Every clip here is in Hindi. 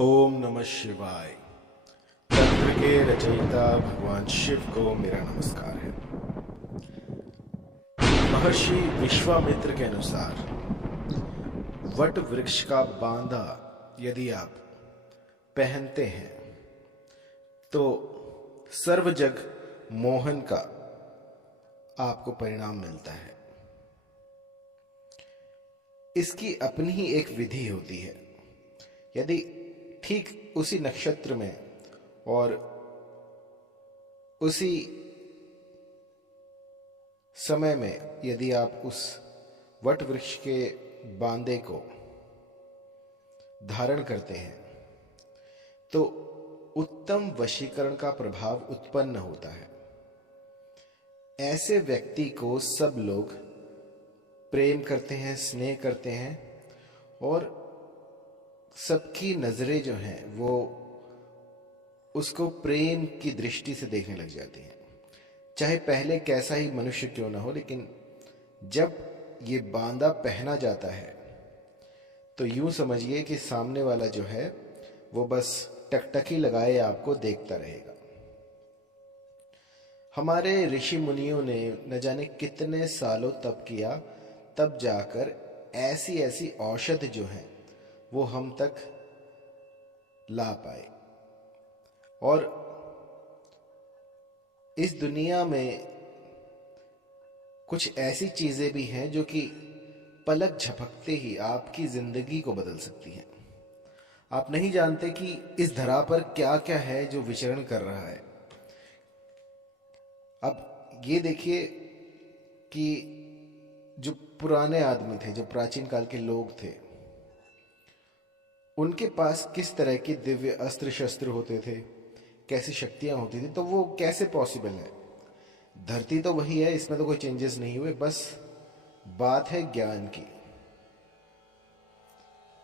ओम नमः शिवाय। तंत्र के रचयिता भगवान शिव को मेरा नमस्कार है। महर्षि विश्वामित्र के अनुसार वट वृक्ष का बांधा यदि आप पहनते हैं तो सर्व जग मोहन का आपको परिणाम मिलता है। इसकी अपनी ही एक विधि होती है। यदि ठीक उसी नक्षत्र में और उसी समय में यदि आप उस वट वृक्ष के बांदे को धारण करते हैं तो उत्तम वशीकरण का प्रभाव उत्पन्न होता है। ऐसे व्यक्ति को सब लोग प्रेम करते हैं, स्नेह करते हैं और सबकी नजरें जो हैं वो उसको प्रेम की दृष्टि से देखने लग जाती हैं। चाहे पहले कैसा ही मनुष्य क्यों ना हो, लेकिन जब ये बांदा पहना जाता है तो यूं समझिए कि सामने वाला जो है वो बस टकटकी लगाए आपको देखता रहेगा। हमारे ऋषि मुनियों ने न जाने कितने सालों तप किया, तब जाकर ऐसी ऐसी औषध जो है वो हम तक ला पाए। और इस दुनिया में कुछ ऐसी चीजें भी हैं जो कि पलक झपकते ही आपकी जिंदगी को बदल सकती हैं। आप नहीं जानते कि इस धरा पर क्या क्या है जो विचरण कर रहा है। अब ये देखिए कि जो पुराने आदमी थे, जो प्राचीन काल के लोग थे, उनके पास किस तरह के दिव्य अस्त्र शस्त्र होते थे, कैसी शक्तियां होती थी, तो वो कैसे पॉसिबल है। धरती तो वही है, इसमें तो कोई चेंजेस नहीं हुए, बस बात है ज्ञान की।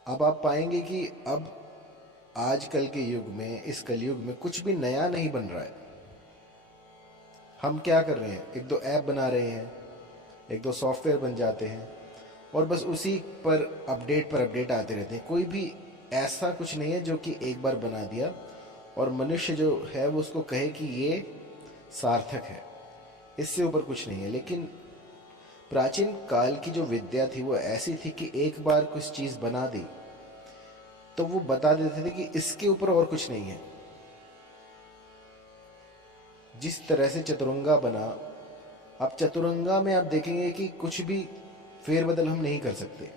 अब आप पाएंगे कि अब आजकल के युग में, इस कलयुग में कुछ भी नया नहीं बन रहा है। हम क्या कर रहे हैं, एक दो ऐप बना रहे हैं, एक दो सॉफ्टवेयर बन जाते हैं और बस उसी पर अपडेट आते रहते हैं। कोई भी ऐसा कुछ नहीं है जो कि एक बार बना दिया और मनुष्य जो है वो उसको कहे कि ये सार्थक है। इससे ऊपर कुछ नहीं है। लेकिन प्राचीन काल की जो विद्या थी वो ऐसी थी कि एक बार कुछ चीज बना दी तो वो बता देते थे कि इसके ऊपर और कुछ नहीं है। जिस तरह से चतुरंगा बना, अब चतुरंगा में आप देखेंगे कि कुछ भी फेरबदल हम नहीं कर सकते।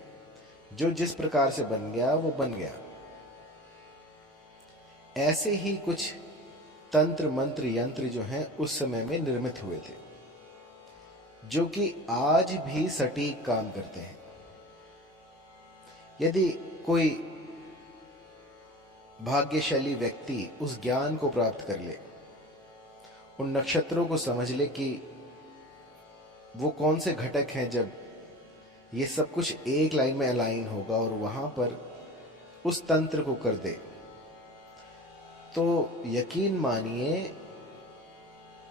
जो जिस प्रकार से बन गया वो बन गया। ऐसे ही कुछ तंत्र मंत्र यंत्र जो हैं उस समय में निर्मित हुए थे, जो कि आज भी सटीक काम करते हैं। यदि कोई भाग्यशाली व्यक्ति उस ज्ञान को प्राप्त कर ले, उन नक्षत्रों को समझ ले कि वो कौन से घटक हैं, जब ये सब कुछ एक लाइन में अलाइन होगा और वहां पर उस तंत्र को कर दे, तो यकीन मानिए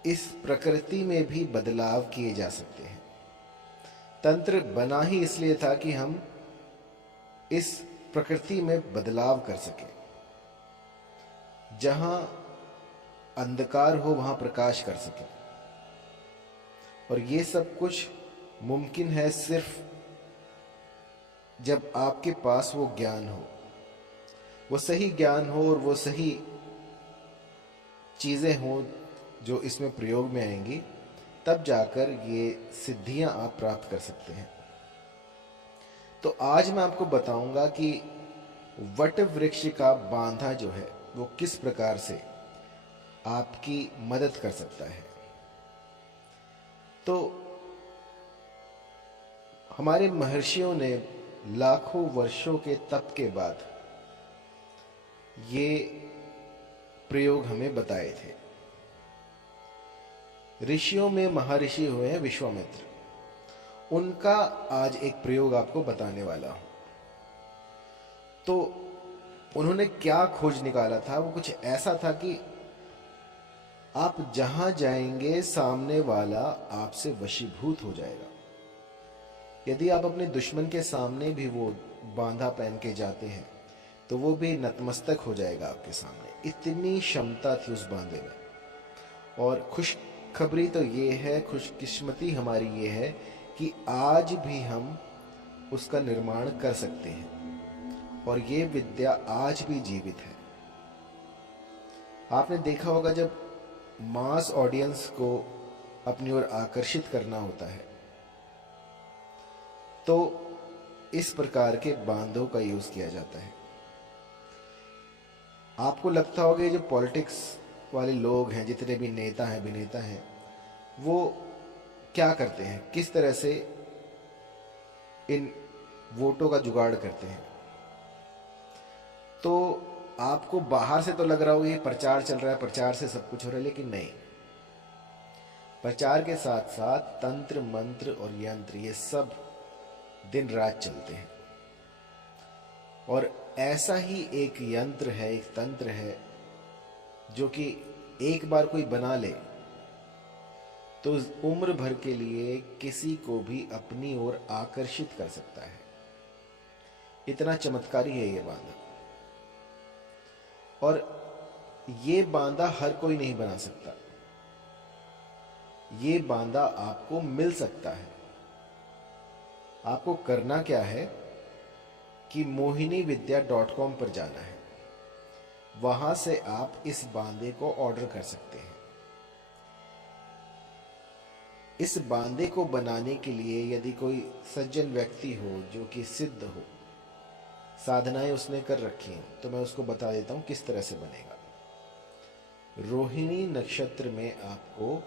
इस प्रकृति में भी बदलाव किए जा सकते हैं। तंत्र बना ही इसलिए था कि हम इस प्रकृति में बदलाव कर सकें। जहां अंधकार हो वहां प्रकाश कर सकें। और ये सब कुछ मुमकिन है सिर्फ जब आपके पास वो ज्ञान हो, वो सही ज्ञान हो और वो सही चीजें हों जो इसमें प्रयोग में आएंगी, तब जाकर ये सिद्धियां आप प्राप्त कर सकते हैं। तो आज मैं आपको बताऊंगा कि वट वृक्ष का बांधा जो है वो किस प्रकार से आपकी मदद कर सकता है। तो हमारे महर्षियों ने लाखों वर्षों के तप के बाद ये प्रयोग हमें बताए थे। ऋषियों में महर्षि हुए हैं विश्वामित्र, उनका आज एक प्रयोग आपको बताने वाला हूं। तो उन्होंने क्या खोज निकाला था, वो कुछ ऐसा था कि आप जहां जाएंगे सामने वाला आपसे वशीभूत हो जाएगा। यदि आप अपने दुश्मन के सामने भी वो बांधा पहन के जाते हैं तो वो भी नतमस्तक हो जाएगा आपके सामने। इतनी क्षमता थी उस बांधे में। और खुशखबरी तो ये है, खुशकिस्मती हमारी ये है कि आज भी हम उसका निर्माण कर सकते हैं और ये विद्या आज भी जीवित है। आपने देखा होगा जब मास ऑडियंस को अपनी ओर आकर्षित करना होता है तो इस प्रकार के बांधों का यूज किया जाता है। आपको लगता होगा ये जो पॉलिटिक्स वाले लोग हैं, जितने भी नेता हैं, अभिनेता हैं, वो क्या करते हैं, किस तरह से इन वोटों का जुगाड़ करते हैं। तो आपको बाहर से तो लग रहा हो ये प्रचार चल रहा है, प्रचार से सब कुछ हो रहा है, लेकिन नहीं। प्रचार के साथ साथ तंत्र मंत्र और यंत्र ये सब दिन रात चलते हैं। और ऐसा ही एक यंत्र है, एक तंत्र है जो कि एक बार कोई बना ले तो उम्र भर के लिए किसी को भी अपनी ओर आकर्षित कर सकता है। इतना चमत्कारी है ये बांधा। और ये बांधा हर कोई नहीं बना सकता, ये बांधा आपको मिल सकता है। आपको करना क्या है कि mohinividya.com पर जाना है, वहां से आप इस बांधे को ऑर्डर कर सकते हैं। इस बांधे को बनाने के लिए यदि कोई सज्जन व्यक्ति हो जो कि सिद्ध हो, साधनाएं उसने कर रखी हैं, तो मैं उसको बता देता हूं किस तरह से बनेगा। रोहिणी नक्षत्र में आपको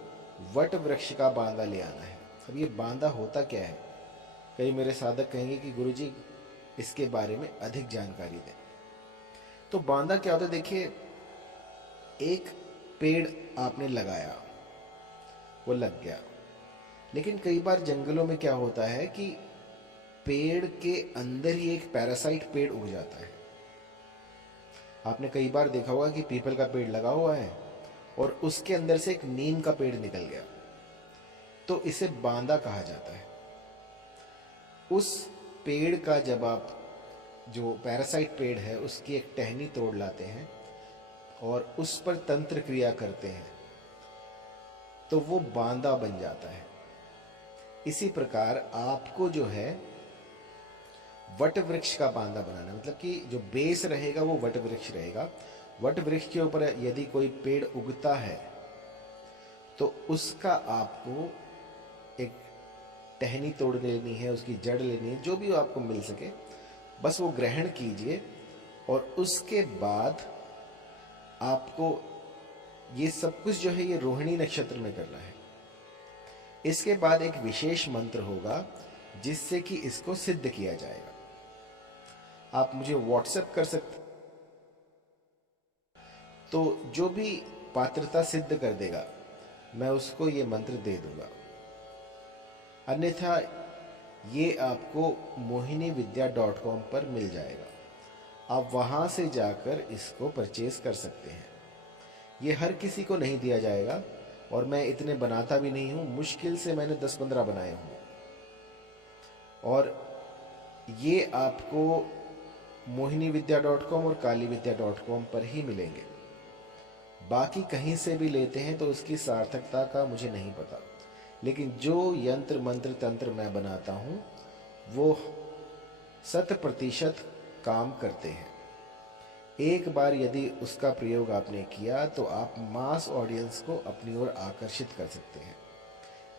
वट वृक्ष का बांधा ले आना है। अब ये बांधा होता क्या है? कई मेरे साधक कहेंगे कि गुरुजी इसके बारे में अधिक जानकारी दें। तो बांधा क्या होता है? देखिए, एक पेड़ आपने लगाया, वो लग गया, लेकिन कई बार जंगलों में क्या होता है कि पेड़ के अंदर ही एक पैरासाइट पेड़ उग जाता है। आपने कई बार देखा होगा कि पीपल का पेड़ लगा हुआ है और उसके अंदर से एक नीम का पेड़ निकल गया, तो इसे बांधा कहा जाता है। उस पेड़ का जब आप, जो पैरासाइट पेड़ है, उसकी एक टहनी तोड़ लाते हैं और उस पर तंत्र क्रिया करते हैं तो वो बांधा बन जाता है। इसी प्रकार आपको जो है वट वृक्ष का बांधा बनाना, मतलब कि जो बेस रहेगा वो वट वृक्ष रहेगा। वट वृक्ष के ऊपर यदि कोई पेड़ उगता है तो उसका आपको एक टहनी तोड़ लेनी है, उसकी जड़ लेनी है, जो भी आपको मिल सके, बस वो ग्रहण कीजिए। और उसके बाद आपको ये सब कुछ जो है ये रोहिणी नक्षत्र में करना है। इसके बाद एक विशेष मंत्र होगा जिससे कि इसको सिद्ध किया जाएगा। आप मुझे व्हाट्सएप कर सकते, तो जो भी पात्रता सिद्ध कर देगा मैं उसको ये मंत्र दे दूंगा। अन्यथा ये आपको mohinividya.com पर मिल जाएगा। आप वहां से जाकर इसको परचेज कर सकते हैं। ये हर किसी को नहीं दिया जाएगा और मैं इतने बनाता भी नहीं हूं, मुश्किल से मैंने 10-15 बनाए होंगे। और ये आपको mohinividya.com और kalividya.com पर ही मिलेंगे। बाकी कहीं से भी लेते हैं तो उसकी सार्थकता का मुझे नहीं पता, लेकिन जो यंत्र मंत्र तंत्र मैं बनाता हूं वो 100% काम करते हैं। एक बार यदि उसका प्रयोग आपने किया तो आप मास ऑडियंस को अपनी ओर आकर्षित कर सकते हैं,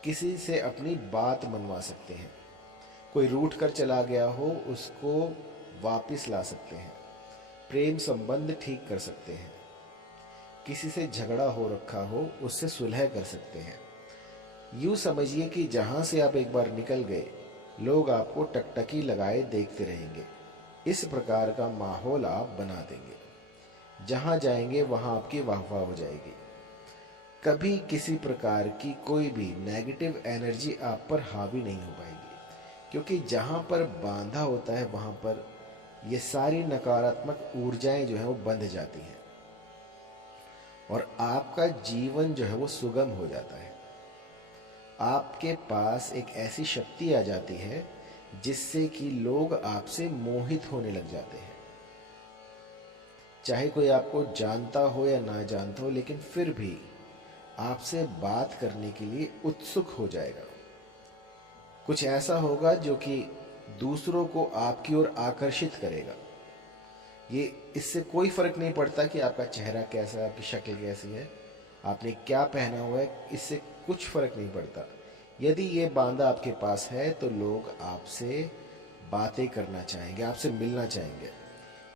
किसी से अपनी बात मनवा सकते हैं। कोई रूठ कर चला गया हो उसको वापिस ला सकते हैं, प्रेम संबंध ठीक कर सकते हैं, किसी से झगड़ा हो रखा हो उससे सुलह कर सकते हैं। यूं समझिए कि जहां से आप एक बार निकल गए लोग आपको टकटकी लगाए देखते रहेंगे। इस प्रकार का माहौल आप बना देंगे, जहां जाएंगे वहां आपकी वाहवाह हो जाएगी। कभी किसी प्रकार की कोई भी नेगेटिव एनर्जी आप पर हावी नहीं हो पाएगी, क्योंकि जहां पर बांधा होता है वहां पर ये सारी नकारात्मक ऊर्जाएं जो है वो बंध जाती हैं और आपका जीवन जो है वो सुगम हो जाता है। आपके पास एक ऐसी शक्ति आ जाती है जिससे कि लोग आपसे मोहित होने लग जाते हैं। चाहे कोई आपको जानता हो या ना जानता हो, लेकिन फिर भी आपसे बात करने के लिए उत्सुक हो जाएगा। कुछ ऐसा होगा जो कि दूसरों को आपकी ओर आकर्षित करेगा। ये इससे कोई फर्क नहीं पड़ता कि आपका चेहरा कैसा है, आपकी शक्ल कैसी है, आपने क्या पहना हुआ है, इससे कुछ फर्क नहीं पड़ता। यदि ये बांधा आपके पास है तो लोग आपसे बातें करना चाहेंगे, आपसे मिलना चाहेंगे।